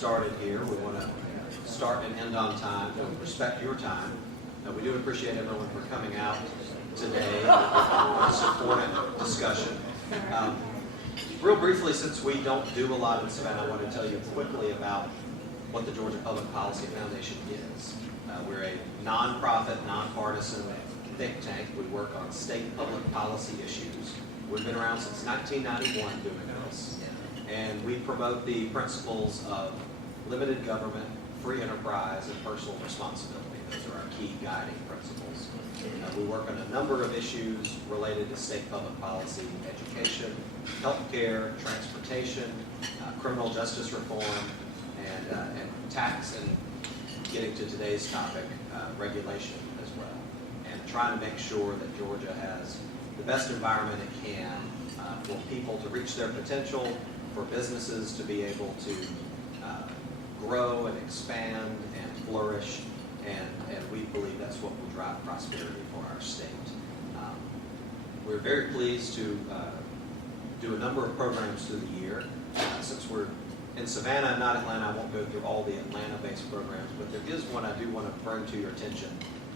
started here. We want to start and end on time. We respect your time. We do appreciate everyone for coming out today for this important discussion. Real briefly, since we don't do a lot in Savannah, I want to tell you quickly about what the Georgia Public Policy Foundation is. We're a nonprofit, nonpartisan think tank. We work on state public policy issues. We've been around since 1991 doing this, and we promote the principles of limited government, free enterprise, and personal responsibility. Those are our key guiding principles. We work on a number of issues related to state public policy, education, healthcare, transportation, criminal justice reform, and tax, and getting to today's topic, regulation as well. And trying to make sure that Georgia has the best environment it can for people to reach their potential, for businesses to be able to grow and expand and flourish, and we believe that's what will drive prosperity for our state. We're very pleased to do a number of programs through the year. Since we're in Savannah, not Atlanta, I won't go through all the Atlanta-based programs, but there is one I do want to bring to your attention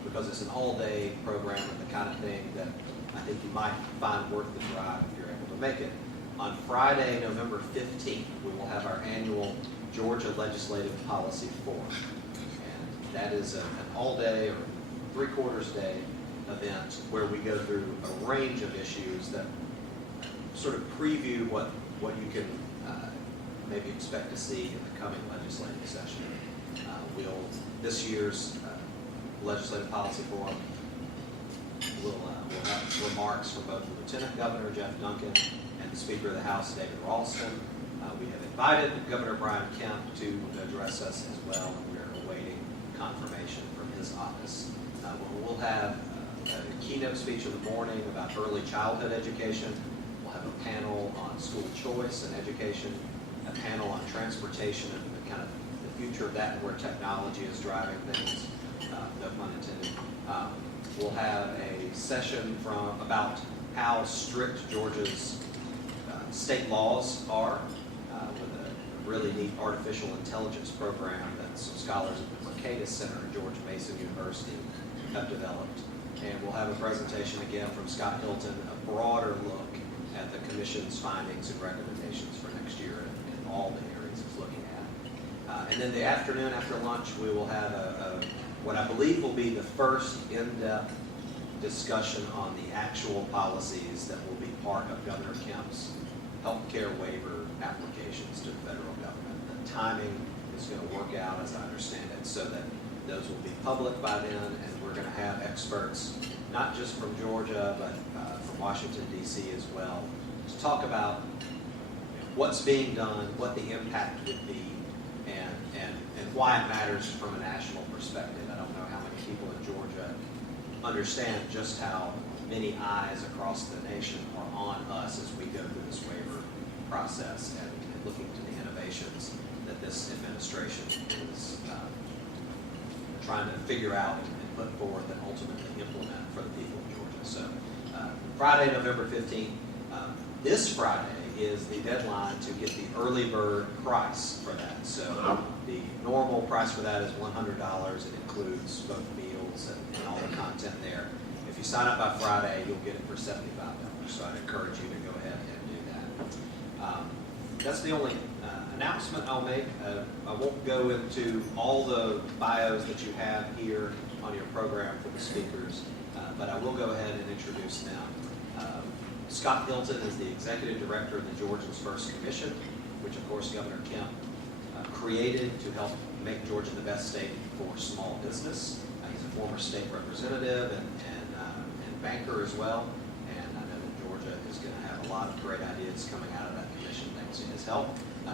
because it's an all-day program and the kind of thing that I think you might find worth the drive if you're able to make it. On Friday, November 15th, we will have our annual Georgia Legislative Policy Forum. And that is an all-day or three-quarters day event where we go through a range of issues that sort of preview what you can maybe expect to see in the coming legislative session. This year's Legislative Policy Forum will have remarks from both the Lieutenant Governor, Jeff Duncan, and the Speaker of the House, David Ralston. We have invited Governor Brian Kemp to address us as well, and we're awaiting confirmation from his office. We'll have a keynote speech in the morning about early childhood education. We'll have a panel on school choice and education, a panel on transportation and the kind of the future of that and where technology is driving things, no pun intended. We'll have a session about how strict Georgia's state laws are, with a really neat artificial intelligence program that some scholars at the Mercatus Center at George Mason University have developed. And we'll have a presentation again from Scott Hilton, a broader look at the Commission's findings and recommendations for next year in all the areas it's looking at. And then the afternoon after lunch, we will have what I believe will be the first in-depth discussion on the actual policies that will be part of Governor Kemp's healthcare waiver applications to the federal government. The timing is going to work out, as I understand it, so that those will be public by then, and we're going to have experts, not just from Georgia, but from Washington, D.C. as well, to talk about what's being done, what the impact would be, and why it matters from a national perspective. I don't know how many people in Georgia understand just how many eyes across the nation are on us as we go through this waiver process and looking to the innovations that this administration is trying to figure out and put forth and ultimately implement for the people of Georgia. So Friday, November 15th, this Friday is the deadline to get the early bird price for that. So the normal price for that is $100. It includes both meals and all the content there. If you sign up by Friday, you'll get it for $75. So I'd encourage you to go ahead and do that. That's the only announcement I'll make. I won't go into all the bios that you have here on your program for the speakers, but I will go ahead and introduce them. Scott Hilton is the Executive Director of the Georgians First Commission, which of course Governor Kemp created to help make Georgia the best state for small business. He's a former state representative and banker as well, and I know that Georgia is going to have a lot of great ideas coming out of that commission thanks to his help.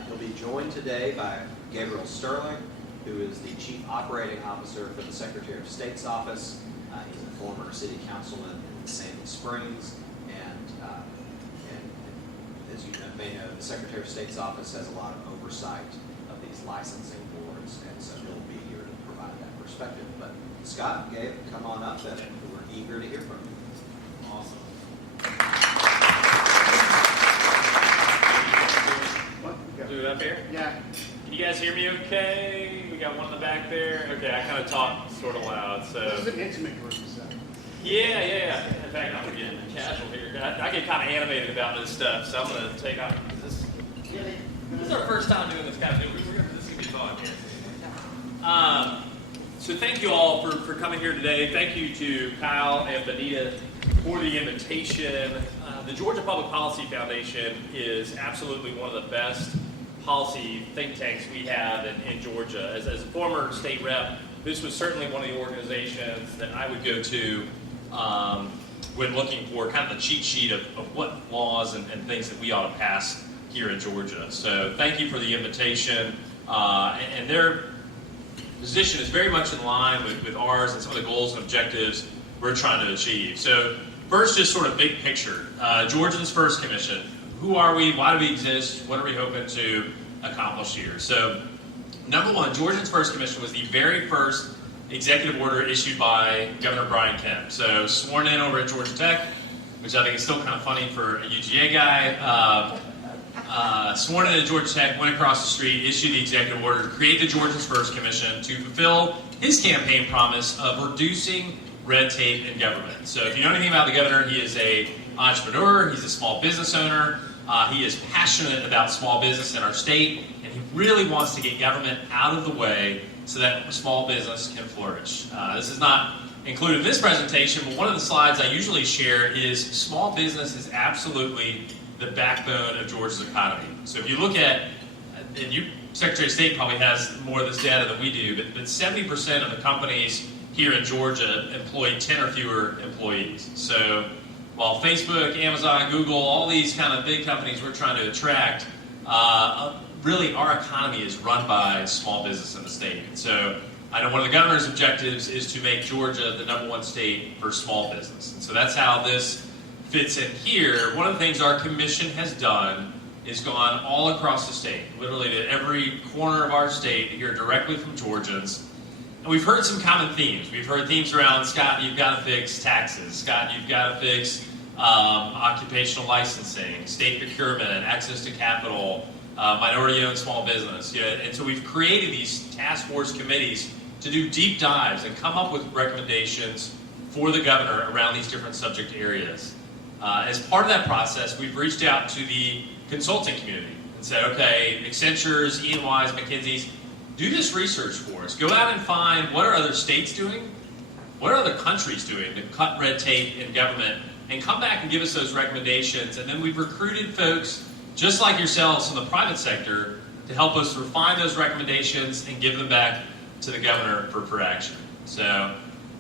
He'll be joined today by Gabriel Sterling, who is the Chief Operating Officer for the Secretary of State's office. He's a former city councilman in Sandy Springs, and as you may know, the Secretary of State's office has a lot of oversight of these licensing boards, and so he'll be here to provide that perspective. But Scott, Gabe, come on up, and we're eager to hear from you. Awesome. Do it up here? Yeah. Can you guys hear me okay? We got one in the back there. Okay, I kind of talk sort of loud, so. This is an intimate group, so. Yeah. In fact, I'm getting casual here. I get kind of animated about this stuff, so I'm going to take off. This is our first time doing this kind of thing. This is going to be fun here. So thank you all for coming here today. Thank you to Kyle and Benita for the invitation. The Georgia Public Policy Foundation is absolutely one of the best policy think tanks we have in Georgia. As a former state rep, this was certainly one of the organizations that I would go to when looking for kind of the cheat sheet of what laws and things that we ought to pass here in Georgia. So thank you for the invitation. And their position is very much in line with ours and some of the goals and objectives we're trying to achieve. So first, just sort of big picture. Georgians First Commission. Who are we? Why do we exist? What are we hoping to accomplish here? So, number one, Georgians First Commission was the very first executive order issued by Governor Brian Kemp. So, sworn in over at Georgia Tech, which I think is still kind of funny for a UGA guy. Sworn in at Georgia Tech, went across the street, issued the executive order to create the Georgians First Commission to fulfill his campaign promise of reducing red tape in government. So if you know anything about the governor, he is an entrepreneur, he's a small business owner, he is passionate about small business in our state, and he really wants to get government out of the way so that small business can flourish. This is not included in this presentation, but one of the slides I usually share is small business is absolutely the backbone of Georgia's economy. So if you look at, and Secretary of State probably has more of this data than we do, but 70% of the companies here in Georgia employ 10 or fewer employees. So while Facebook, Amazon, Google, all these kind of big companies we're trying to attract, really our economy is run by small business in the state. And so I know one of the governor's objectives is to make Georgia the #1 state for small business. And so that's how this fits in here. One of the things our commission has done is gone all across the state, literally to every corner of our state to hear directly from Georgians. And we've heard some common themes. We've heard themes around, Scott, you've got to fix taxes. Scott, you've got to fix occupational licensing, state procurement, access to capital, minority-owned small business. And so we've created these task force committees to do deep dives and come up with recommendations for the governor around these different subject areas. As part of that process, we've reached out to the consulting community and said, okay, Accenture's, E&Y's, McKinsey's, do this research for us. Go out and find what are other states doing, what are other countries doing to cut red tape in government, and come back and give us those recommendations. And then we've recruited folks just like yourselves from the private sector to help us refine those recommendations and give them back to the governor for action. So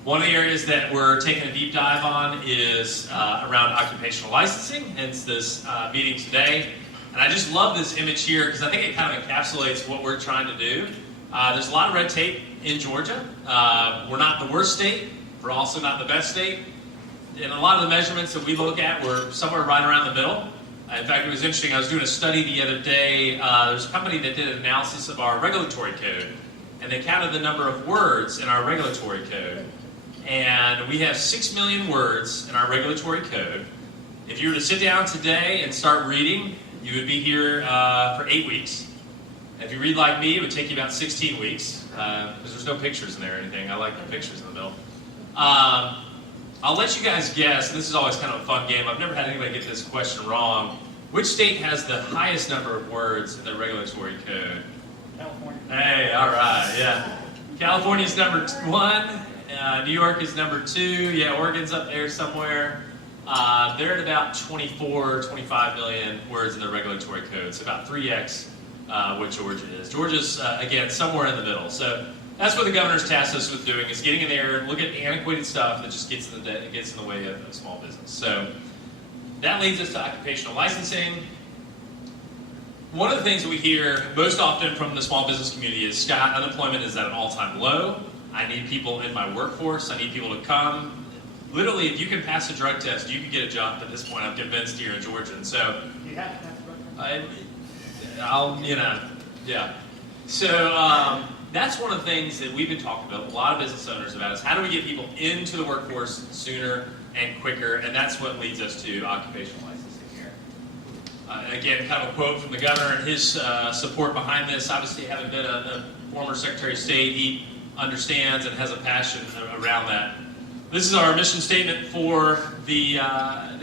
one of the areas that we're taking a deep dive on is around occupational licensing, hence this meeting today. And I just love this image here because I think it kind of encapsulates what we're trying to do. There's a lot of red tape in Georgia. We're not the worst state. We're also not the best state. And a lot of the measurements that we look at were somewhere right around the middle. In fact, it was interesting. I was doing a study the other day. There's a company that did an analysis of our regulatory code, and they counted the number of words in our regulatory code. And we have 6 million words in our regulatory code. If you were to sit down today and start reading, you would be here for 8 weeks. If you read like me, it would take you about 16 weeks, because there's no pictures in there or anything. I like the pictures in the middle. I'll let you guys guess, and this is always kind of a fun game. I've never had anybody get this question wrong. Which state has the highest number of words in their regulatory code? California. Hey, all right, yeah. California's number 1. New York is number 2. Yeah, Oregon's up there somewhere. They're at about 24, 25 million words in their regulatory code. So about 3x what Georgia is. Georgia's, again, somewhere in the middle. So that's what the governor's tasked us with doing, is getting in there, look at antiquated stuff that just gets in the way of small business. So that leads us to occupational licensing. One of the things that we hear most often from the small business community is, Scott, unemployment is at an all-time low. I need people in my workforce. I need people to come. Literally, if you can pass a drug test, you can get a job at this point, I'm convinced, here in Georgia. And so, You have to pass the drug test? yeah. So that's one of the things that we've been talking about, a lot of business owners about, is how do we get people into the workforce sooner and quicker, and that's what leads us to occupational licensing here. Again, kind of a quote from the governor and his support behind this. Obviously, having been a former Secretary of State, he understands and has a passion around that. This is our mission statement for the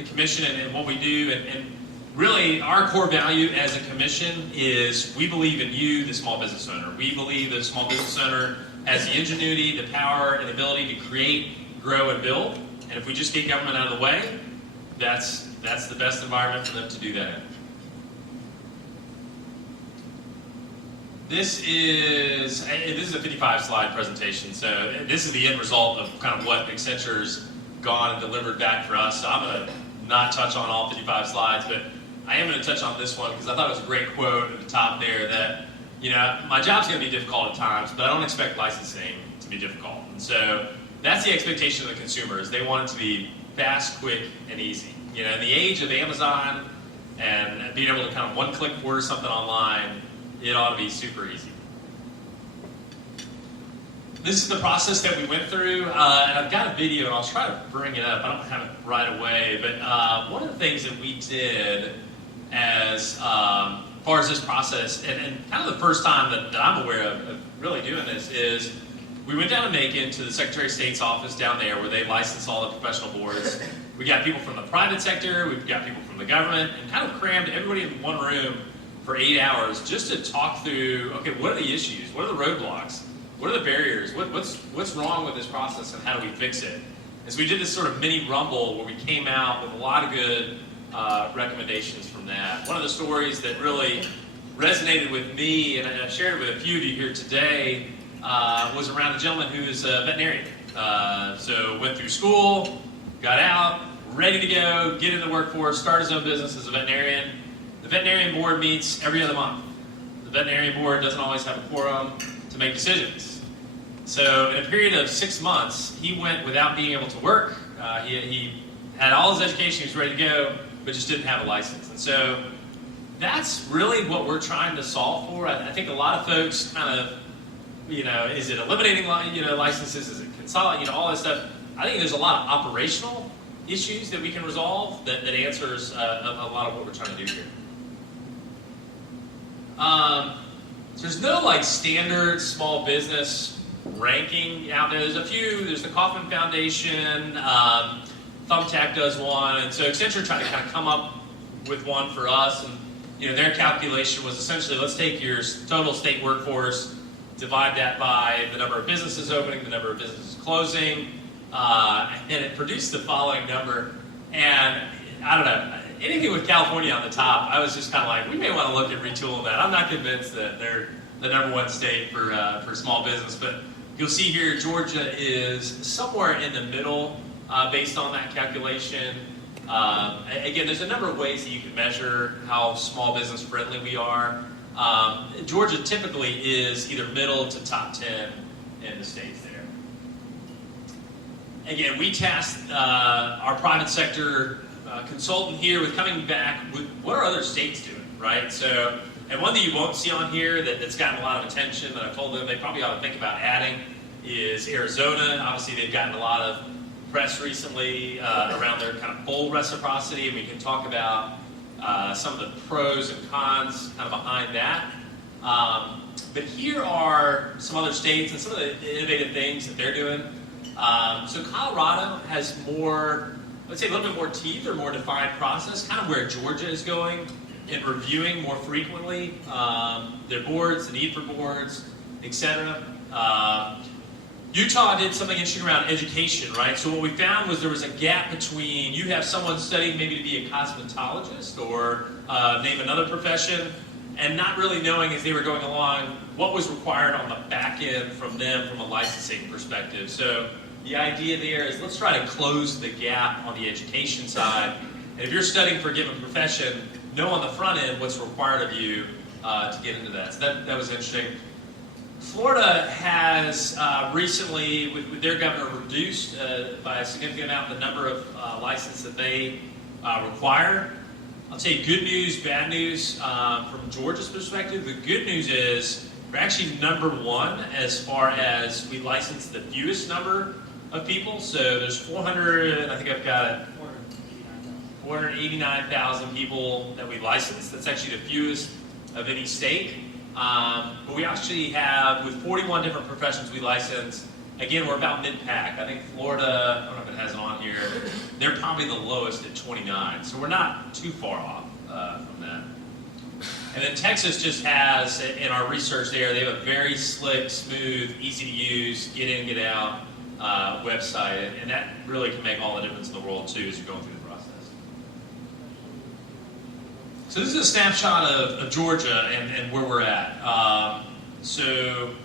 commission and what we do. And really, our core value as a commission is we believe in you, the small business owner. We believe the small business owner has the ingenuity, the power, and ability to create, grow, and build. And if we just get government out of the way, that's the best environment for them to do that in. This is a 55-slide presentation, so this is the end result of kind of what Accenture's gone and delivered back for us. So I'm going to not touch on all 55 slides, but I am going to touch on this one because I thought it was a great quote at the top there that, you know, my job's going to be difficult at times, but I don't expect licensing to be difficult. And so that's the expectation of the consumers. They want it to be fast, quick, and easy. You know, in the age of Amazon and being able to kind of one-click order something online, it ought to be super easy. This is the process that we went through, and I've got a video, and I'll try to bring it up. I don't have it right away, but one of the things that we did as far as this process, and kind of the first time that I'm aware of really doing this, is we went down to Macon to the Secretary of State's office down there where they license all the professional boards. We got people from the private sector, we've got people from the government, and kind of crammed everybody in one room for 8 hours just to talk through, okay, what are the issues? What are the roadblocks? What are the barriers? What's wrong with this process and how do we fix it? And so we did this sort of mini rumble where we came out with a lot of good recommendations from that. One of the stories that really resonated with me, and I've shared it with a few of you here today, was around a gentleman who is a veterinarian. So went through school, got out, ready to go, get in the workforce, start his own business as a veterinarian. The veterinarian board meets every other month. The veterinarian board doesn't always have a quorum to make decisions. So in a period of 6 months, he went without being able to work. He had all his education, he was ready to go, but just didn't have a license. And so that's really what we're trying to solve for. I think a lot of folks kind of, you know, is it eliminating licenses? Is it consolidating? All that stuff. I think there's a lot of operational issues that we can resolve that answers a lot of what we're trying to do here. So there's no like standard small business ranking out there. There's a few. There's the Kauffman Foundation. Thumbtack does one, and so Accenture tried to kind of come up with one for us. And you know, their calculation was essentially, let's take your total state workforce, divide that by the number of businesses opening, the number of businesses closing, and it produced the following number. And I don't know. Anything with California on the top, I was just kind of like, we may want to look at retooling that. I'm not convinced that they're the #1 state for small business, but you'll see here Georgia is somewhere in the middle based on that calculation. Again, there's a number of ways that you can measure how small business friendly we are. Georgia typically is either middle to top 10 in the states there. Again, we tasked our private sector consultant here with coming back with what are other states doing, right? So, and one thing you won't see on here that's gotten a lot of attention that I've told them they probably ought to think about adding is Arizona. Obviously, they've gotten a lot of press recently around their kind of full reciprocity, and we can talk about some of the pros and cons kind of behind that. But here are some other states and some of the innovative things that they're doing. So Colorado has more, let's say a little bit more teeth or more defined process, kind of where Georgia is going in reviewing more frequently their boards, the need for boards, etc. Utah did something interesting around education, right? So what we found was there was a gap between you have someone studying maybe to be a cosmetologist or name another profession, and not really knowing as they were going along what was required on the back end from them from a licensing perspective. So the idea there is let's try to close the gap on the education side. And if you're studying for a given profession, know on the front end what's required of you to get into that. So that was interesting. Florida has recently, with their governor, reduced by a significant amount the number of licenses that they require. I'll tell you good news, bad news from Georgia's perspective. The good news is we're actually #1 as far as we license the fewest number of people. So there's 400, I think I've got it, 489,000 people that we license. That's actually the fewest of any state. But we actually have, with 41 different professions we license, again, we're about mid-pack. I think Florida, I don't know if it has it on here, they're probably the lowest at 29. So we're not too far off from that. And then Texas just has, in our research there, they have a very slick, smooth, easy to use, get in, get out website. And that really can make all the difference in the world, too, as you're going through the process. So this is a snapshot of Georgia and where we're at. So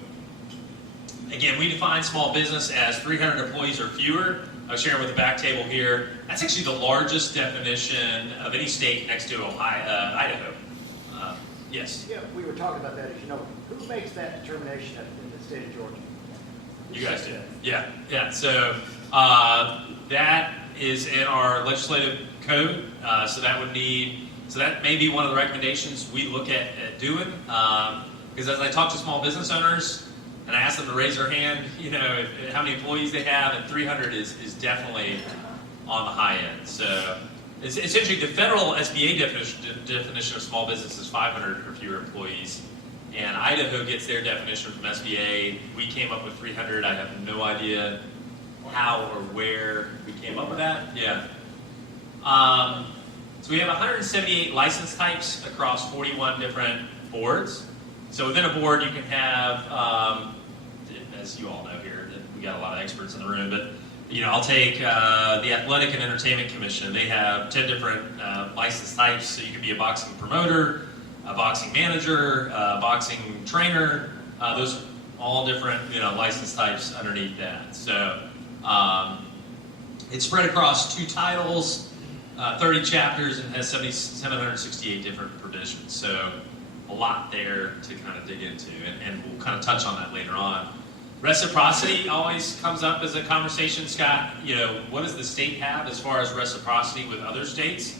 again, we define small business as 300 employees or fewer. I was sharing with the back table here. That's actually the largest definition of any state next to Idaho. Yes? Yeah, we were talking about that, as you know. Who makes that determination in the state of Georgia? You guys do. Yeah. So that is in our legislative code. So that may be one of the recommendations we look at doing. Because as I talk to small business owners, and I ask them to raise their hand, how many employees they have, and 300 is definitely on the high end. So it's interesting. The federal SBA definition of small business is 500 or fewer employees, and Idaho gets their definition from SBA. We came up with 300. I have no idea how or where we came up with that. Yeah. So we have 178 license types across 41 different boards. So within a board, you can have, as you all know here, we got a lot of experts in the room, but I'll take the Athletic and Entertainment Commission. They have 10 different license types. So you can be a boxing promoter, a boxing manager, a boxing trainer. Those are all different license types underneath that. So it's spread across 2 titles, 30 chapters, and has 768 different provisions. So a lot there to kind of dig into, and we'll kind of touch on that later on. Reciprocity always comes up as a conversation, Scott. What does the state have as far as reciprocity with other states?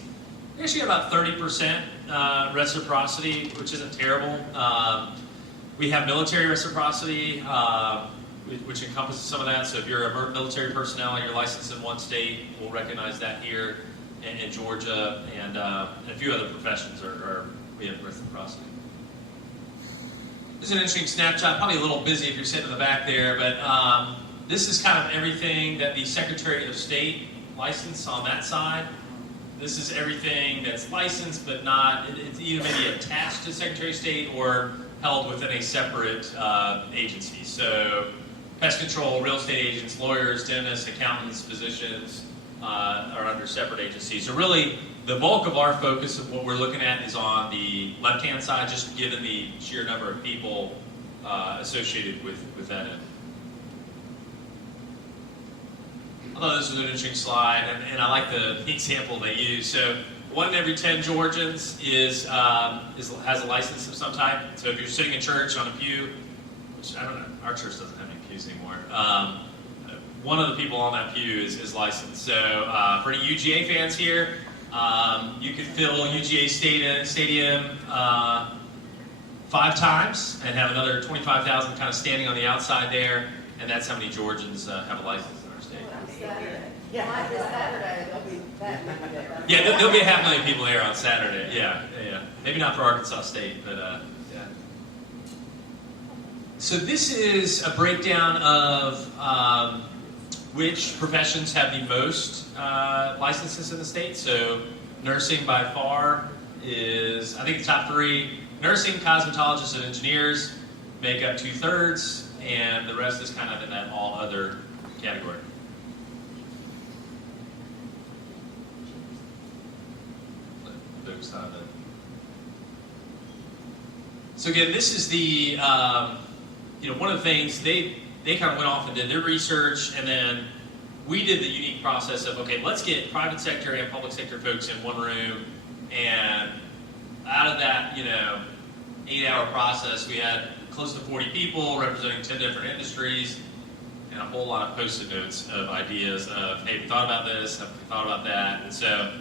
We actually have about 30% reciprocity, which isn't terrible. We have military reciprocity, which encompasses some of that. So if you're a military personnel and you're licensed in one state, we'll recognize that here in Georgia, and a few other professions we have reciprocity. This is an interesting snapshot, probably a little busy if you're sitting in the back there, but this is kind of everything that the Secretary of State licensed on that side. This is everything that's licensed but not, it's either maybe attached to Secretary of State or held within a separate agency. So pest control, real estate agents, lawyers, dentists, accountants, physicians are under separate agencies. So really, the bulk of our focus of what we're looking at is on the left-hand side, just given the sheer number of people associated with that end. I thought this was an interesting slide, and I like the example they use. So 1 in every 10 Georgians has a license of some type. So if you're sitting in church on a pew, which I don't know, our church doesn't have any pews anymore. One of the people on that pew is licensed. So for any UGA fans here, you could fill UGA Stadium 5 times and have another 25,000 kind of standing on the outside there, and that's how many Georgians have a license in our state. Yeah, this Saturday, there'll be that many there. Yeah, there'll be 500,000 people there on Saturday. Yeah. Maybe not for Arkansas State, but yeah. So this is a breakdown of which professions have the most licenses in the state. So nursing by far is, I think the top 3. Nursing, cosmetologists, and engineers make up 2/3, and the rest is kind of in that all other category. So again, this is the, one of the things they kind of went off and did their research, and then we did the unique process of, okay, let's get private sector and public sector folks in one room, and out of that, 8-hour process, we had close to 40 people representing 10 different industries, and a whole lot of Post-it notes of ideas of, hey, we thought about this, have we thought about that, and so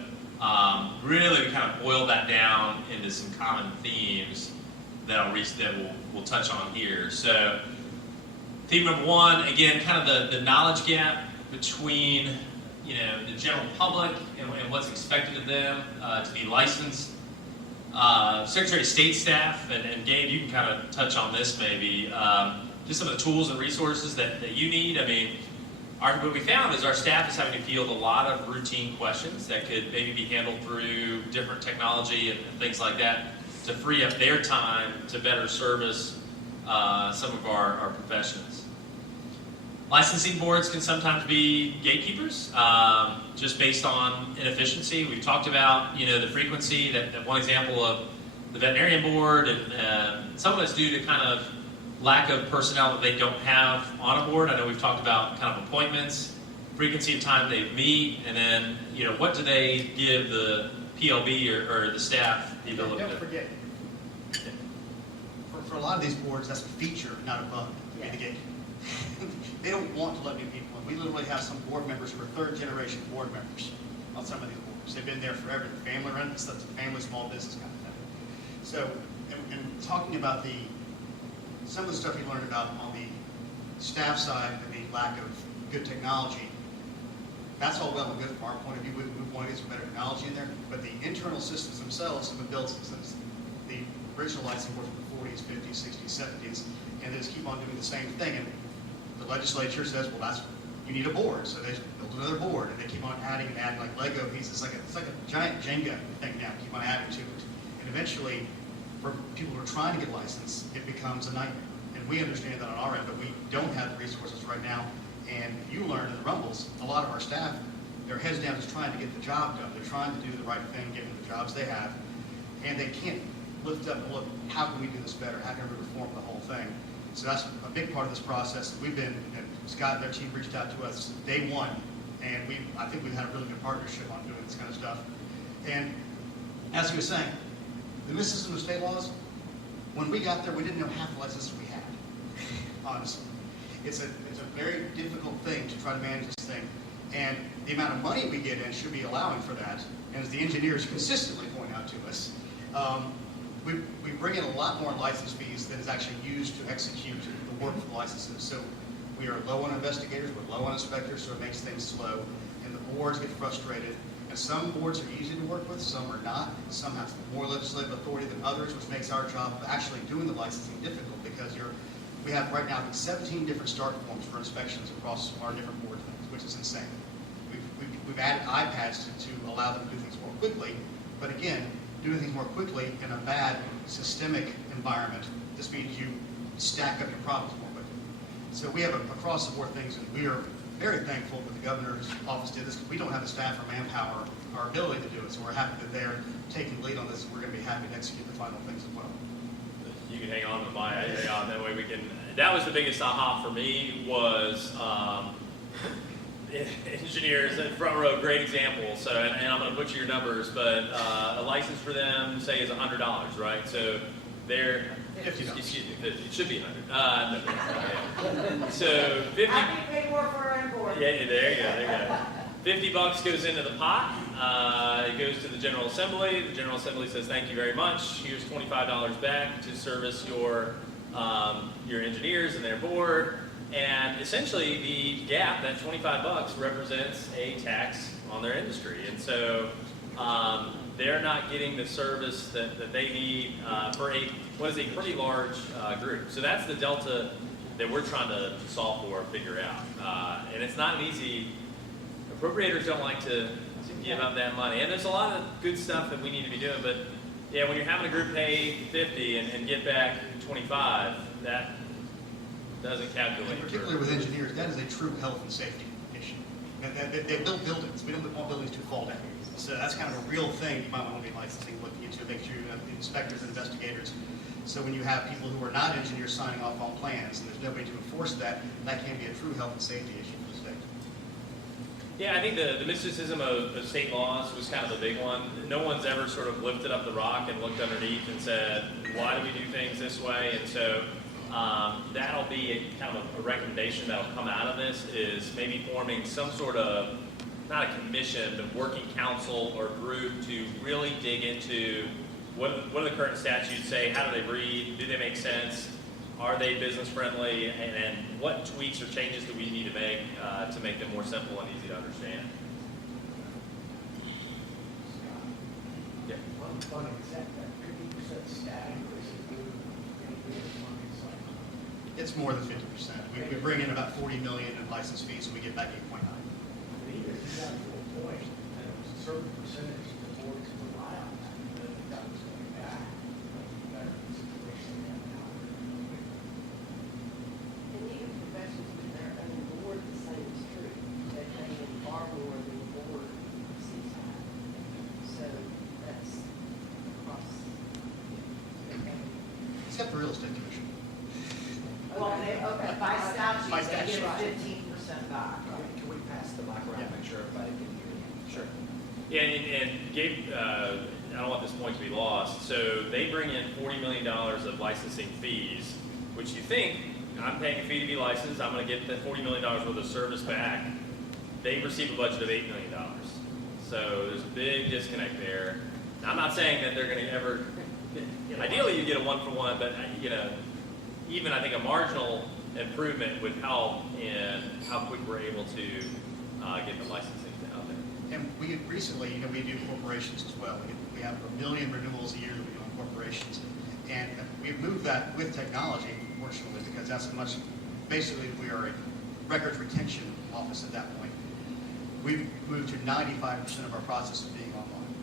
really we kind of boiled that down into some common themes that we'll touch on here. So theme number 1, again, kind of the knowledge gap between the general public and what's expected of them to be licensed. Secretary of State staff, and Gabe, you can kind of touch on this maybe, just some of the tools and resources that you need. I mean, what we found is our staff is having to field a lot of routine questions that could maybe be handled through different technology and things like that to free up their time to better service some of our professions. Licensing boards can sometimes be gatekeepers, just based on inefficiency. We've talked about, the frequency, that one example of the veterinarian board, and some of it's due to kind of lack of personnel that they don't have on a board. I know we've talked about kind of appointments, frequency of time they meet, and then, what do they give the PLB or the staff the ability Don't to forget, For a lot of these boards, that's a feature, not a bug, to be the gate. They don't want to let new people in. We literally have some board members who are third-generation board members on some of these boards. They've been there forever. The family run, that's a family small business kind of thing. So, and talking about some of the stuff you learned about on the staff side and the lack of good technology, that's all well and good from our point of view. We want to get some better technology in there, but the internal systems themselves have been built since the original licensing boards from the 40s, 50s, 60s, 70s, and they just keep on doing the same thing. And the legislature says, well, you need a board, so they build another board, and they keep on adding and adding like Lego pieces. It's like a giant Jenga thing now. Keep on adding to it, and eventually, for people who are trying to get licensed, it becomes a nightmare. And we understand that on our end, but we don't have the resources right now. And you learned in the Rumbles, a lot of our staff, their heads down just trying to get the job done. They're trying to do the right thing, given the jobs they have, and they can't lift up and look, how can we do this better? How can we reform the whole thing? So that's a big part of this process. And Scott and their team reached out to us day one, and I think we've had a really good partnership on doing this kind of stuff. And as he was saying, the Mississippi state laws, when we got there, we didn't know half the licenses we had, honestly. It's a very difficult thing to try to manage this thing. And the amount of money we get in should be allowing for that. And as the engineers consistently point out to us, we bring in a lot more license fees than is actually used to execute the work for the licenses. So we are low on investigators, we're low on inspectors, so it makes things slow. And the boards get frustrated. And some boards are easy to work with, some are not. Some have more legislative authority than others, which makes our job of actually doing the licensing difficult, because we have right now 17 different start forms for inspections across our different board things, which is insane. We've added iPads to allow them to do things more quickly, but again, doing things more quickly in a bad systemic environment just means you stack up your problems more quickly. So we have across the board things, and we are very thankful that the governor's office did this, because we don't have the staff or manpower or ability to do it. So we're happy that they're taking the lead on this, and we're going to be happy to execute the final things as well. You can hang on to my that way we can. That was the biggest aha for me was engineers in front row, great example. So, and I'm going to butcher your numbers, but a license for them, say, is $100, right? So they're $50. Excuse me, 50. It should be 100. No. So 50. I can pay more for our own board. Yeah, there you go. $50 goes into the pot. It goes to the General Assembly. The General Assembly says, "Thank you very much. Here's $25 back to service your engineers and their board." And essentially, the gap, that $25, represents a tax on their industry. And so they're not getting the service that they need for what is a pretty large group. So that's the delta that we're trying to solve for, figure out. And it's not an easy. Appropriators don't like to give up that money. And there's a lot of good stuff that we need to be doing. But yeah, when you're having a group pay 50 and get back 25, that doesn't calculate. And particularly with engineers, that is a true health and safety issue. They build buildings. We don't want buildings to fall down. So that's kind of a real thing you might want to be licensing, looking into, make sure you have inspectors and investigators. So when you have people who are not engineers signing off on plans, and there's nobody to enforce that, that can be a true health and safety issue for the state. Yeah, I think the mysticism of state laws was kind of the big one. No one's ever sort of lifted up the rock and looked underneath and said, why do we do things this way? And so that'll be kind of a recommendation that'll come out of this, is maybe forming some sort of, not a commission, but working council or group to really dig into what do the current statutes say, how do they read, do they make sense, are they business friendly, and what tweaks or changes do we need to make them more simple and easy to understand. funding, is that 50% static, or is it new, funding cycle? It's more than 50%. We bring in about 40 million in license fees, and we get back 8.9. But even if you got to a point, and it was a certain percentage of the boards rely on that, and then that was going back, better situation than now. And even professions with their own board, the same is true. They pay in far more than the board sees that. So that's across. Except for real estate commission. Well, okay, by statute, By they statute. give 15% back. Can we pass the mic around, make sure everybody can hear you? Sure. Yeah, and Gabe, I don't want this point to be lost. So they bring in $40 million of licensing fees, which you think, I'm paying a fee to be licensed, I'm going to get that $40 million worth of service back. They receive a budget of $8 million. So there's a big disconnect there. Now, I'm not saying that they're going to ever, ideally you get a one-for-one, but even I think a marginal improvement would help in how quick we're able to get the licensing out there. And we recently, we do corporations as well. We have 1 million renewals a year that we do on corporations. And we've moved that with technology, fortunately, because that's basically we are a records retention office at that point. We've moved to 95% of our processes being online.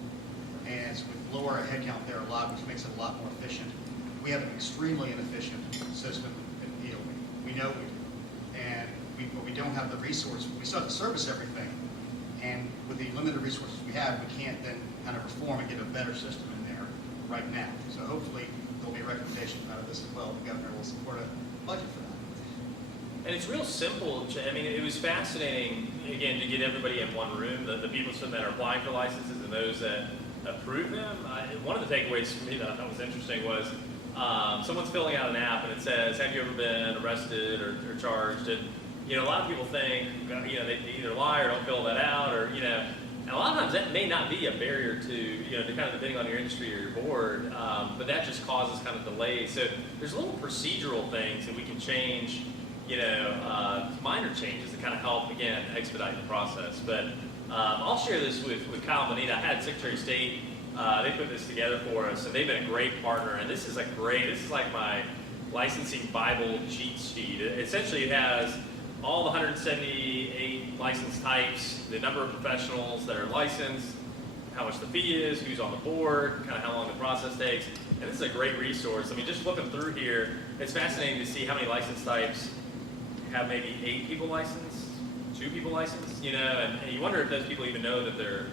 And so with lower headcount there a lot, which makes it a lot more efficient. We have an extremely inefficient system in field. We know we do. And but we don't have the resource. We still have to service everything. And with the limited resources we have, we can't then kind of reform and get a better system in there right now. So hopefully there'll be a recommendation out of this as well. The governor will support a budget for that. And it's real simple. I mean, it was fascinating, again, to get everybody in one room, the people that are applying for licenses and those that approve them. One of the takeaways for me that I thought was interesting was someone's filling out an app and it says, have you ever been arrested or charged? And, a lot of people think, they either lie or don't fill that out or, and a lot of times that may not be a barrier to kind of depending on your industry or your board, but that just causes kind of delays. So there's little procedural things that we can change, minor changes to kind of help, again, expedite the process. But I'll share this with Kyle and Bonita. I had Secretary of State, they put this together for us, and they've been a great partner. And this is like my licensing Bible cheat sheet. Essentially, it has all the 178 license types, the number of professionals that are licensed, how much the fee is, who's on the board, kind of how long the process takes. And this is a great resource. I mean, just looking through here, it's fascinating to see how many license types have maybe 8 people licensed, 2 people licensed, and you wonder if those people even know that they're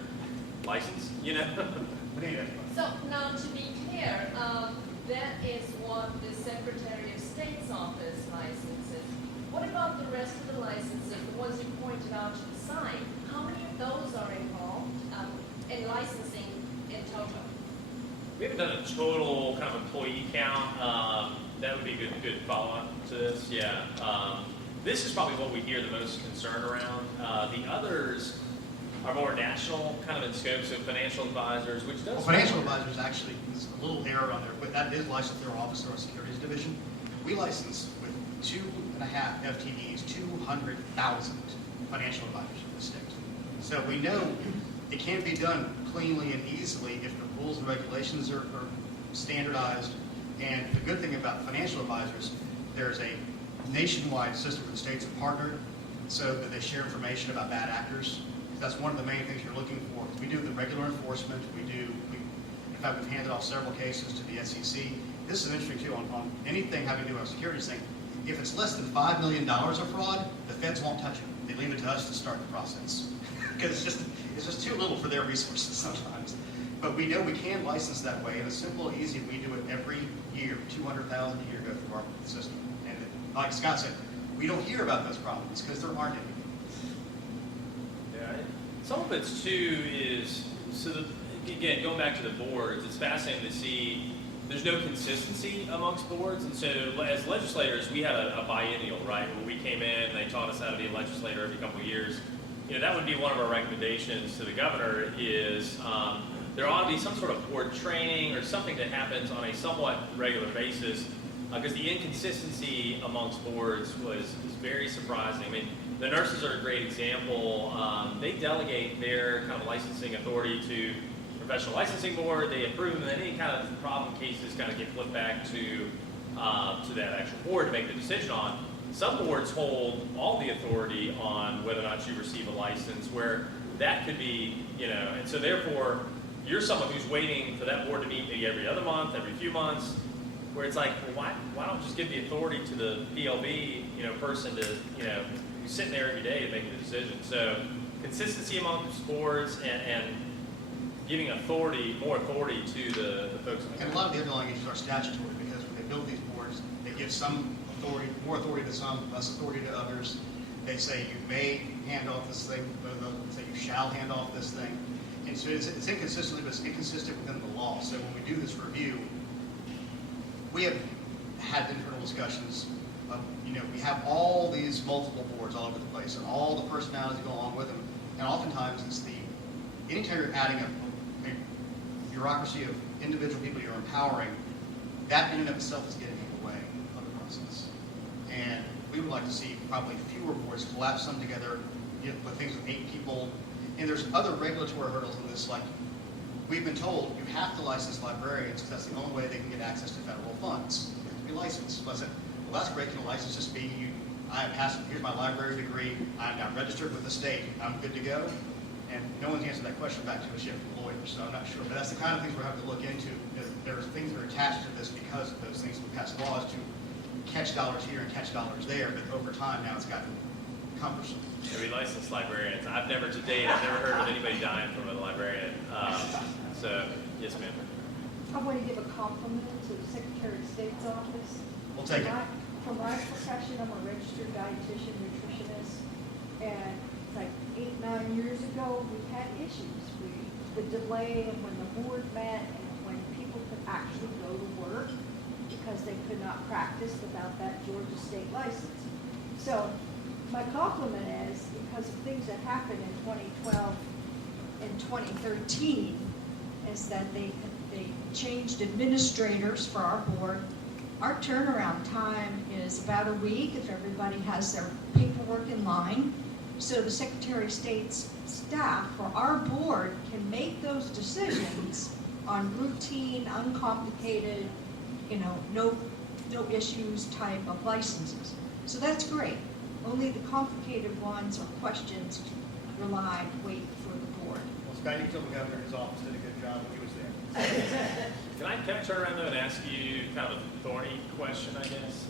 licensed, So now to be clear, that is what the Secretary of State's office licenses. What about the rest of the licenses, the ones you pointed out to the side? How many of those are involved in licensing in total? We haven't done a total kind of employee count. That would be a good follow-up to this. Yeah. This is probably what we hear the most concern around. The others are more national kind of in scope, so financial advisors, which does... Well, financial advisors actually, there's a little error on there, but that is licensed through our office or our securities division. We license with 2.5 FTEs, 200,000 financial advisors in the state. So we know it can be done cleanly and easily if the rules and regulations are standardized. And the good thing about financial advisors, there's a nationwide system where the states have partnered so that they share information about bad actors. That's one of the main things you're looking for. We do the regular enforcement. In fact, we've handed off several cases to the SEC. This is interesting too on anything having to do with our securities thing. If it's less than $5 million of fraud, the feds won't touch it. They leave it to us to start the process because it's just too little for their resources sometimes. But we know we can license that way, and it's simple and easy. We do it every year. 200,000 a year go through our system. And like Scott said, we don't hear about those problems because there aren't any. Yeah. Some of it's too is, again, going back to the boards, it's fascinating to see there's no consistency amongst boards. And so as legislators, we had a biennial, right, where we came in and they taught us how to be a legislator every couple of years. That would be one of our recommendations to the governor is there ought to be some sort of board training or something that happens on a somewhat regular basis because the inconsistency amongst boards was very surprising. I mean, the nurses are a great example. They delegate their kind of licensing authority to professional licensing board, they approve them, and then any kind of problem cases kind of get flipped back to that actual board to make the decision on. Some boards hold all the authority on whether or not you receive a license, where that could be, and so therefore, you're someone who's waiting for that board to meet maybe every other month, every few months, where it's like, well, why don't just give the authority to the PLB, person to, who's sitting there every day to make the decision. So consistency amongst boards and giving more authority to the folks. And a lot of the underlying issues are statutory, because when they build these boards, they give some authority, more authority to some, less authority to others. They say you may hand off this thing, they say you shall hand off this thing. And so it's inconsistent, but it's inconsistent within the law. So when we do this review, we have had internal discussions of, we have all these multiple boards all over the place, and all the personalities that go along with them. And oftentimes it's anytime you're adding a bureaucracy of individual people you're empowering, that in and of itself is getting in the way of the process. And we would like to see probably fewer boards collapse some together, with things with 8 people. And there's other regulatory hurdles in this, like we've been told you have to license librarians because that's the only way they can get access to federal funds. You have to be licensed. So I said, well, that's great. Can a license just be here's my library degree, I'm now registered with the state, I'm good to go? And no one's answered that question back to us yet from lawyers, so I'm not sure. But that's the kind of things we're having to look into. There are things that are attached to this because of those things we pass laws to catch dollars here and catch dollars there, but over time now it's gotten cumbersome. Yeah, we license librarians. I've never heard of anybody dying from a librarian. So, yes, ma'am. I want to give a compliment to the Secretary of State's office. We'll take it. For my profession, I'm a registered dietitian, nutritionist, and like 8-9 years ago, we had issues. The delay of when the board met and when people could actually go to work because they could not practice without that Georgia state license. So my compliment is, because of things that happened in 2012 and 2013, is that they changed administrators for our board. Our turnaround time is about a week if everybody has their paperwork in line. So the Secretary of State's staff for our board can make those decisions on routine, uncomplicated, no issues type of licenses. So that's great. Only the complicated ones or questions wait for the board. Well, Scott, you told the governor his office did a good job when he was there. Can I turn around though and ask you kind of a thorny question, I guess?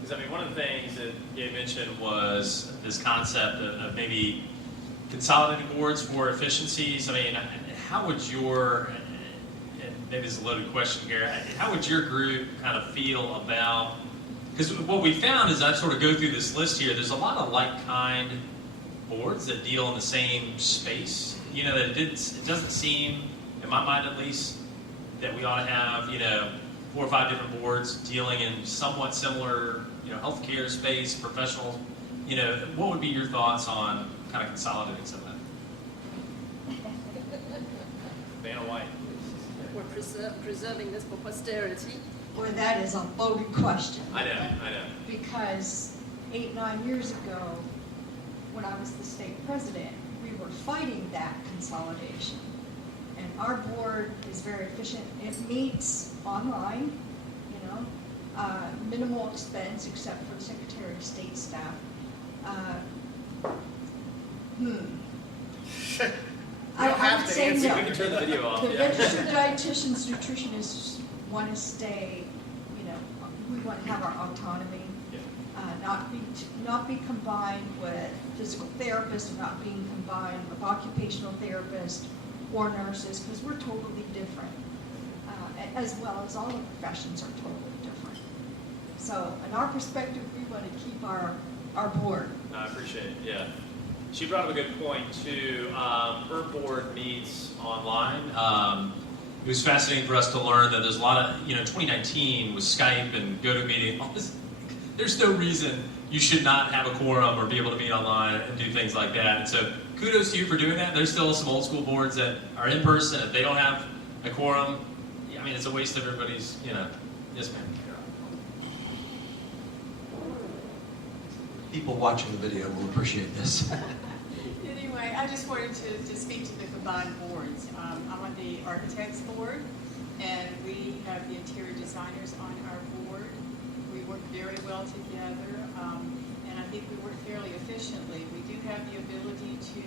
Because one of the things that Gabe mentioned was this concept of maybe consolidating boards for efficiencies. How would and maybe it's a loaded question here, how would your group kind of feel about, because what we found is I sort of go through this list here, there's a lot of like-kind boards that deal in the same space. That it doesn't seem, in my mind at least, that we ought to have, 4 or 5 different boards dealing in somewhat similar, healthcare space, professional. What would be your thoughts on kind of consolidating some of that? Vanna White. We're preserving this for posterity. Well, that is a loaded question. I know. Because 8-9 years ago, when I was the state president, we were fighting that consolidation. And our board is very efficient. It meets online, minimal expense except for the Secretary of State staff. I would say no. We can turn the video off. The Yeah. registered dietitians, nutritionists want to stay, we want to have our autonomy. Not be combined with physical therapists, not being combined with occupational therapists or nurses, because we're totally different, as well as all the professions are totally different. So, in our perspective, we want to keep our board. I appreciate it, yeah. She brought up a good point, too. Her board meets online. It was fascinating for us to learn that there's a lot of, 2019 with Skype and GoToMeeting, all this, there's no reason you should not have a quorum or be able to meet online and do things like that. And so kudos to you for doing that. There's still some old school boards that are in person. If they don't have a quorum, it's a waste of everybody's, yes, ma'am. People watching the video will appreciate this. Anyway, I just wanted to speak to the combined boards. I'm on the architects board, and we have the interior designers on our board. We work very well together, and I think we work fairly efficiently. We do have the ability to,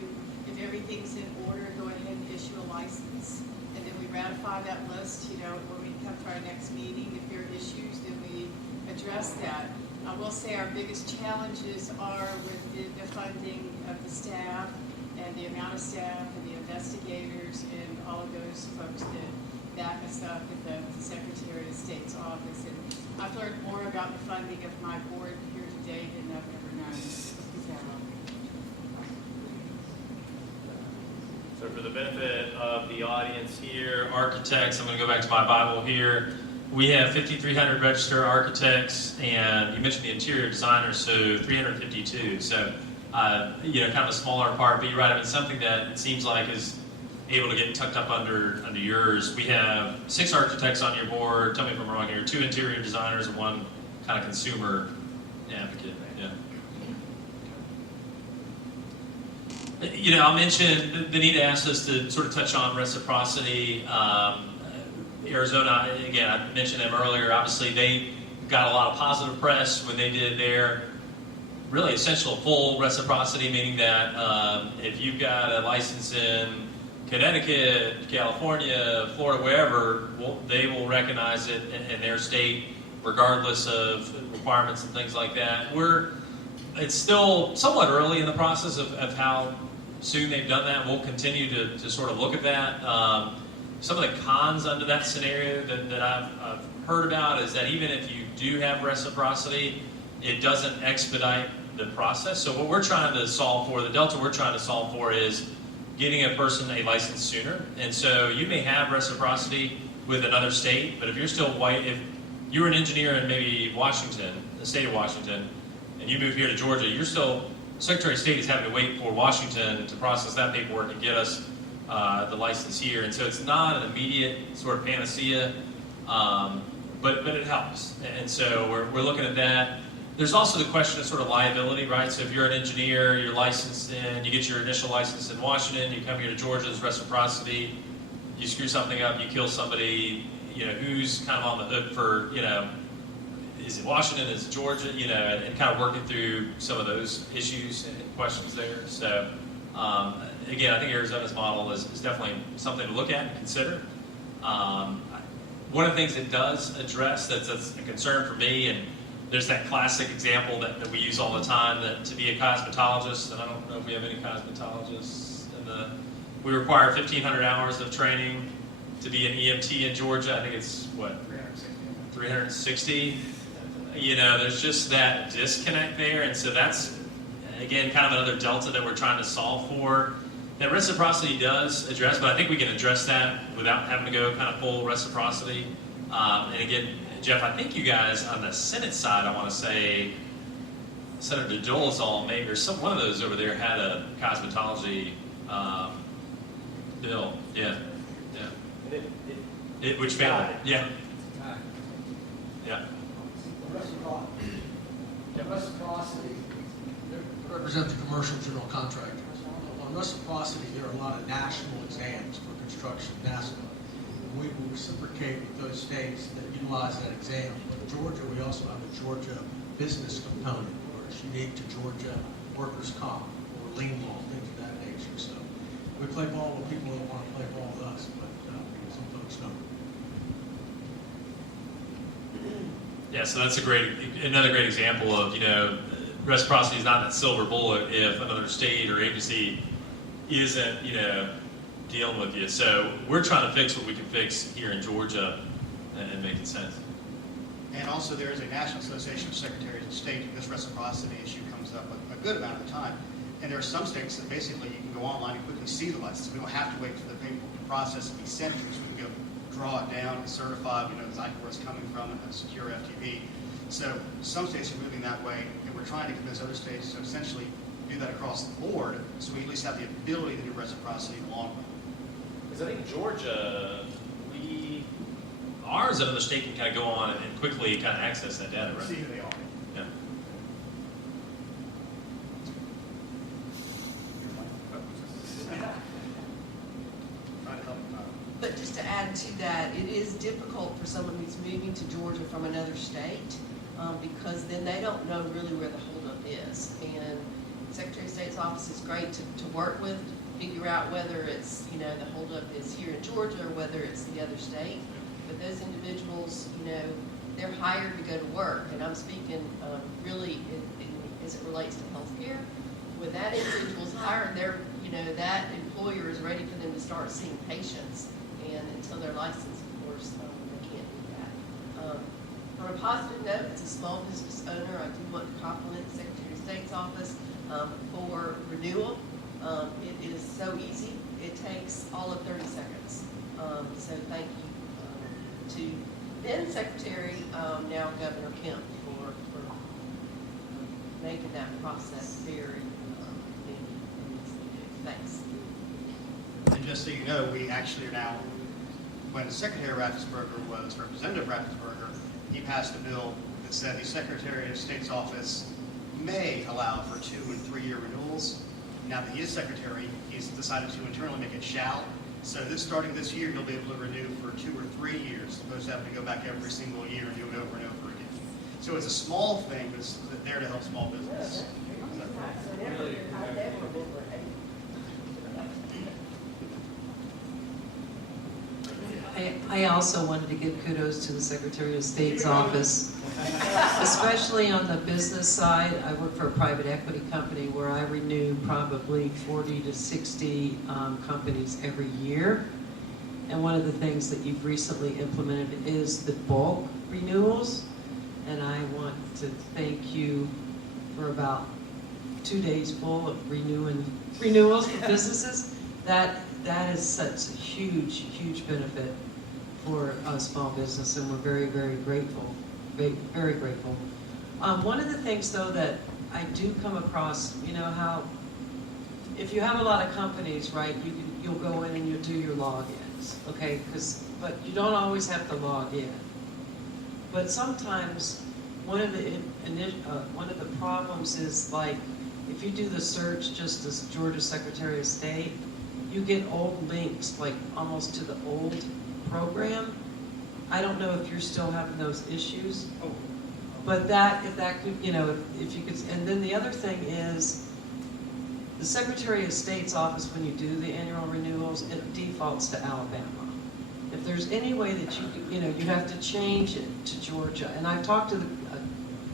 if everything's in order, go ahead and issue a license, and then we ratify that list, you know, when we come to our next meeting. If there are issues, then we address that. I will say our biggest challenges are with the funding of the staff and the amount of staff and the investigators and all of those folks that back us up at the Secretary of State's office. And I've learned more about the funding of my board here today than I've ever known. So for the benefit of the audience here, architects, I'm going to go back to my Bible here. We have 5,300 registered architects, and you mentioned the interior designers, so 352. So, you know, kind of a smaller part, but you're right, I mean, something that it seems like is able to get tucked up under yours. We have 6 architects on your board, tell me if I'm wrong here, 2 interior designers and 1 kind of consumer advocate. Yeah. You know, I'll mention, Benita asked us to sort of touch on reciprocity. Arizona, again, I mentioned them earlier, obviously they got a lot of positive press when they did their really essential full reciprocity, meaning that if you've got a license in Connecticut, California, Florida, wherever, they will recognize it in their state regardless of requirements and things like that. It's still somewhat early in the process of how soon they've done that. We'll continue to sort of look at that. Some of the cons under that scenario that I've heard about is that even if you do have reciprocity, it doesn't expedite the process. So what we're trying to solve for, the delta we're trying to solve for, is getting a person a license sooner. And so you may have reciprocity with another state, but if you're still white, if you're an engineer in maybe Washington, the state of Washington, and you move here to Georgia, you're still, Secretary of State is having to wait for Washington to process that paperwork and get us the license here. And so it's not an immediate sort of panacea, but it helps. And so we're looking at that. There's also the question of sort of liability, right? So if you're an engineer, you're licensed in, you get your initial license in Washington, you come here to Georgia, there's reciprocity, you screw something up, you kill somebody, you know, who's kind of on the hook for, you know, is it Washington, is it Georgia, you know, and kind of working through some of those issues and questions there. So, again, I think Arizona's model is definitely something to look at and consider. One of the things it does address that's a concern for me, and there's that classic example that we use all the time, that to be a cosmetologist, and I don't know if we have any cosmetologists, we require 1,500 hours of training to be an EMT in Georgia. I think it's, what, 360? You know, there's just that disconnect there, and so that's, again, kind of another delta that we're trying to solve for. That reciprocity does address, but I think we can address that without having to go kind of full reciprocity. And again, Jeff, I think you guys on the Senate side, I want to say, Senator Dolezal, maybe, or one of those over there had a cosmetology bill. Yeah. Which failed. Yeah. Yeah. Reciprocity. Represent the commercial general contractors. On reciprocity, there are a lot of national exams for construction, NASA. We will reciprocate with those states that utilize that exam. But in Georgia, we also have a Georgia business component, where it's unique to Georgia workers' comp or lien law, things of that nature. So we play ball with people that want to play ball with us, but some folks don't. Yeah, so that's another great example of, you know, reciprocity is not that silver bullet if another state or agency isn't, you know, dealing with you. So we're trying to fix what we can fix here in Georgia and make it sense. And also there is a National Association of Secretaries of State. This reciprocity issue comes up a good amount of the time. And there are some states that basically you can go online and quickly see the license. We don't have to wait for the paperwork process to be sent to us. We can go draw it down and certify. We know exactly where it's coming from and have a secure FTP. So some states are moving that way, and we're trying to convince other states to essentially do that across the board, so we at least have the ability to do reciprocity in the long run. Because I think Georgia, ours and other state can kind of go on and quickly kind of access that data, right? See who they are. Yeah. to that, it is difficult for someone who's moving to Georgia from another state, because then they don't know really where the holdup is. And Secretary of State's office is great to work with, figure out whether it's, you know, the holdup is here in Georgia or whether it's the other state. But those individuals, you know, they're hired to go to work, and I'm speaking really as it relates to healthcare. When that individual's hired, they're, you know, that employer is ready for them to start seeing patients, and until they're licensed, of course, they can't do that. On a positive note, as a small business owner, I do want to compliment the Secretary of State's office for renewal. It is so easy. It takes all of 30 seconds. So thank you to then Secretary, now Governor Kemp, for making that process very thanks. And just so you know, we actually are now, when Secretary Raffensperger was Representative Raffensperger, he passed a bill that said the Secretary of State's office may allow for 2- and 3-year renewals. Now that he is Secretary, he's decided to internally make it shall. So starting this year, you'll be able to renew for 2 or 3 years, as opposed to having to go back every single year and do it over and over again. So it's a small thing, but it's there to help small business. I never remember I also wanted to give kudos to the Secretary of State's office, especially on the business side. I work for a private equity company where I renew probably 40 to 60 companies every year. And one of the things that you've recently implemented is the bulk renewals. And I want to thank you for about 2 days full of renewals for businesses. That is such a huge, huge benefit for a small business, and we're very, very grateful, very grateful. One of the things, though, that I do come across, you know how if you have a lot of companies, right, you'll go in and you'll do your logins, okay? But you don't always have to log in. But sometimes one of the problems is, like, if you do the search just as Georgia Secretary of State, you get old links, like almost to the old program. I don't know if you're still having those issues, but if that could, you know, if you could. And then the other thing is, the Secretary of State's office, when you do the annual renewals, it defaults to Alabama. If there's any way that you could, you know, you have to change it to Georgia. And I've talked to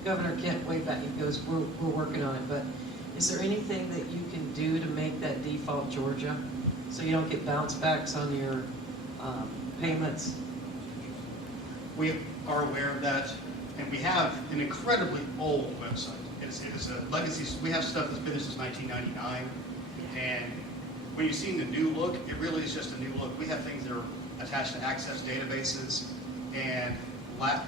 Governor Kemp way back. He goes, we're working on it. But is there anything that you can do to make that default Georgia, so you don't get bounce backs on your payments? We are aware of that, and we have an incredibly old website. It is a legacy. We have stuff that's been there since 1999, and when you've seen the new look, it really is just a new look. We have things that are attached to access databases, and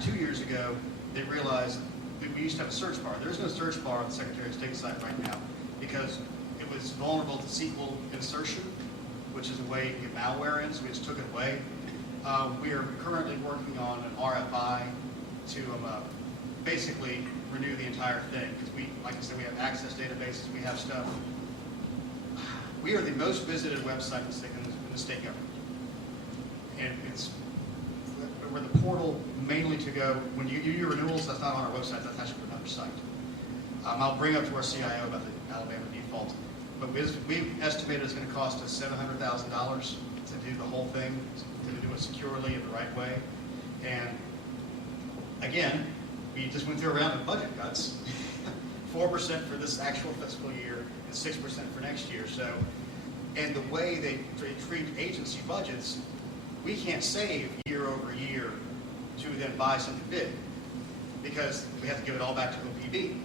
2 years ago, they realized that we used to have a search bar. There is no search bar on the Secretary of State site right now, because it was vulnerable to SQL insertion, which is a way to get malware in, so we just took it away. We are currently working on an RFI to basically renew the entire thing, because like I said, we have access databases, we have stuff. We are the most visited website in the state government. And we're the portal mainly to go, when you do your renewals, that's not on our website, that's actually another site. I'll bring up to our CIO about the Alabama default. But we've estimated it's going to cost us $700,000 to do the whole thing, to do it securely in the right way. And again, we just went through a round of budget cuts, 4% for this actual fiscal year and 6% for next year. So, and the way they treat agency budgets, we can't save year over year to then buy something big, because we have to give it all back to OPB.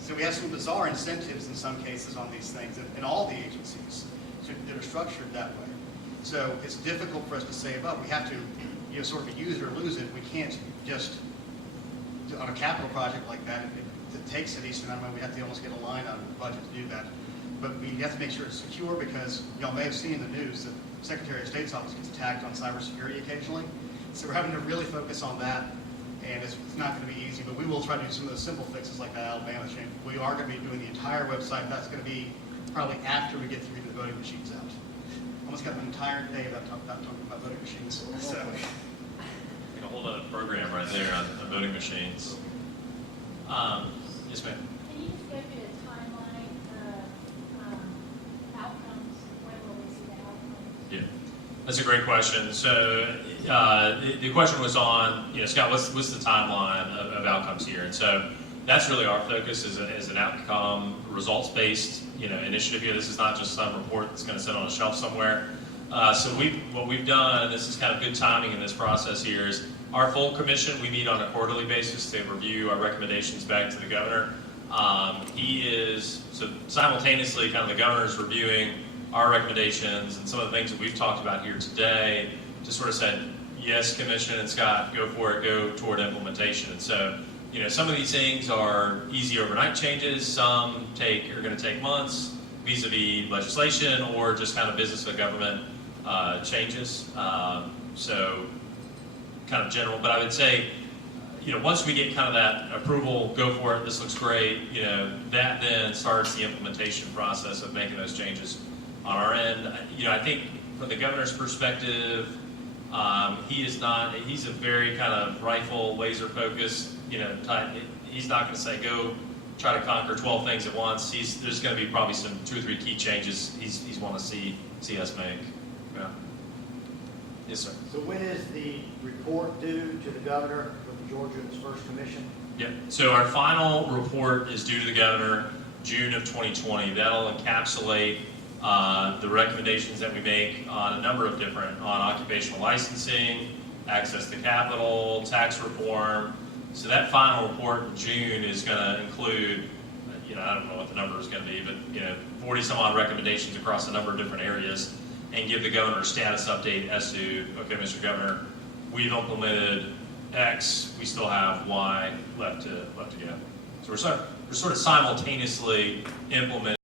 So we have some bizarre incentives in some cases on these things in all the agencies that are structured that way. So it's difficult for us to save up. We have to, you know, sort of use it or lose it. We can't just, on a capital project like that, it takes a decent amount of money. We have to almost get a line out of the budget to do that. But we have to make sure it's secure, because y'all may have seen in the news that the Secretary of State's office gets attacked on cybersecurity occasionally. So we're having to really focus on that. And it's not going to be easy, but we will try to do some of those simple fixes like that Alabama change. We are going to be doing the entire website. That's going to be probably after we get through the voting machines out. almost got the entire day about talking about voting machines. So, A whole other program right there on voting machines. Yes, ma'am. Can you just give me a timeline of outcomes? When will we see the outcomes? Yeah, that's a great question. So the question was on, Scott, what's the timeline of outcomes here? And so that's really our focus is an outcome results-based initiative here. This is not just some report that's going to sit on a shelf somewhere. So what we've done, and this is kind of good timing in this process here, is our full commission, we meet on a quarterly basis to review our recommendations back to the governor. So simultaneously, kind of the governor's reviewing our recommendations and some of the things that we've talked about here today to sort of say, yes, commission and Scott, go for it, go toward implementation. And so, some of these things are easy overnight changes. Some are going to take months vis-a-vis legislation or just kind of business of government changes. So kind of general, but I would say, once we get kind of that approval, go for it, this looks great, that then starts the implementation process of making those changes on our end. I think from the governor's perspective, he's a very kind of rifle, laser focused, type. He's not going to say, go try to conquer 12 things at once. There's going to be probably some 2 or 3 key changes he's want to see us make. Yeah. Yes, sir. So when is the report due to the governor with the Georgians First Commission? Yep. So our final report is due to the governor June of 2020. That'll encapsulate the recommendations that we make on a number of different, on occupational licensing, access to capital, tax reform. So that final report in June is going to include, I don't know what the number is going to be, but 40 some odd recommendations across a number of different areas, and give the governor a status update as to, okay, Mr. Governor, we've implemented X, we still have Y left to go. So we're sort of simultaneously implementing